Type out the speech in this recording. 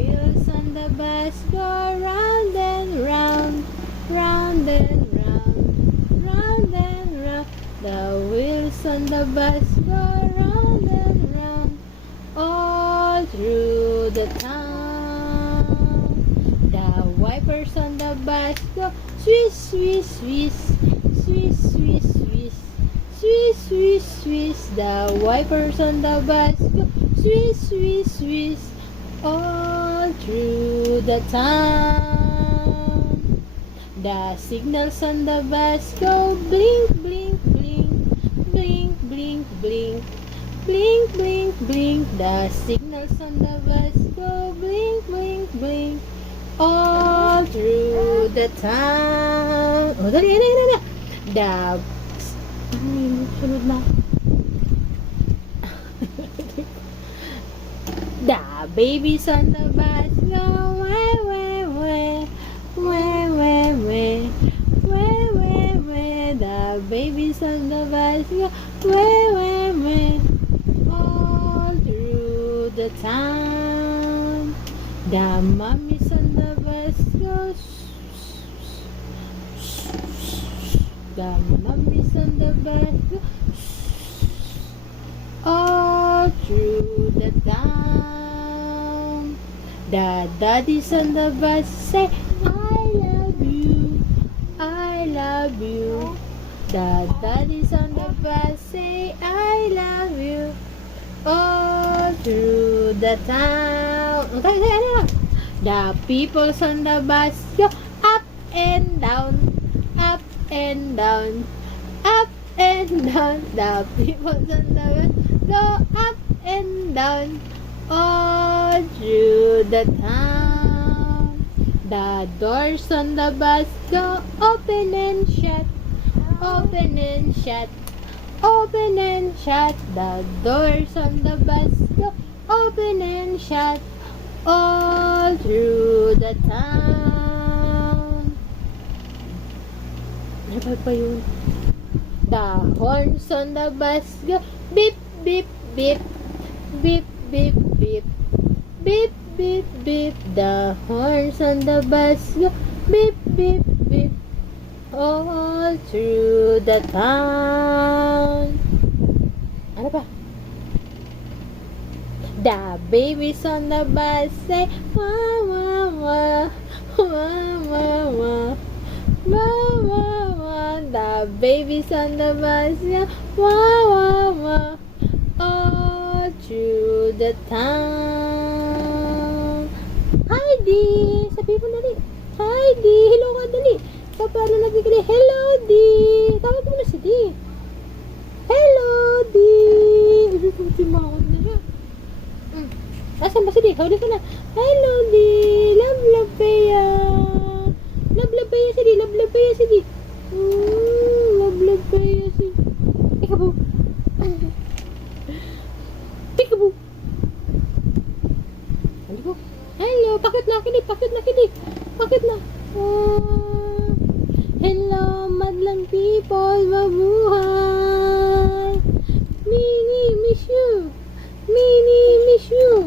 wheels on the bus go round and round, round and round, round and round. The wheels on the bus go round and round, all through the town. The wipers on the bus go swish, swish, swish, swish, swish, swish, swish, swish, swish. The wipers on the bus go swish, swish, swish, all through the town. The signals on the bus go blink, blink, blink, blink, blink, blink, blink, blink, blink. The signals on the bus go blink, blink, blink, all through the town. Oh, dali, dali, dali. The ano yung sunod na? The babies on the bus go wah, wah, wah, wah, wah, wah, wah, wah, wah. The babies on the bus go wah, wah, wah, all through the town. The mummies on the bus go the mummies on the bus go all through the town. The daddies on the bus say, I love you, I love you. The daddies on the bus say, I love you, all through the town. The peoples on the bus go up and down, up and down, up and down. The peoples on the bus go up and down, all through the town. The doors on the bus go open and shut, open and shut, open and shut. The doors on the bus go open and shut, all through the town. Ano pa yun? The horns on the bus go beep, beep, beep, beep, beep, beep, beep, beep, beep. The horns on the bus go beep, beep, beep, all through the town. Ano pa? The babies on the bus say wah, wah, wah, wah, wah, wah, wah, wah, wah. The babies on the bus say wah, wah, wah, all through the town. Heidi! Sabi mo dali. Heidi! Hello ka dali. So, paano nagkikili? Hello, Di! Tawag mo na si Di. Hello, Di! Timakot na siya. Asan ba si Di? Huli ka na. Hello, Di! Love, love, Bea! Love, love, Bea si Di! Love, love, Bea si Di! Love, love, Bea si Di! Peekaboo! Peekaboo! Hindi ko. Hello! Bakit na kini? Bakit na kini? Bakit na? Hello, madlang people! Mabuhay! Mini, miss you! Mini, miss you!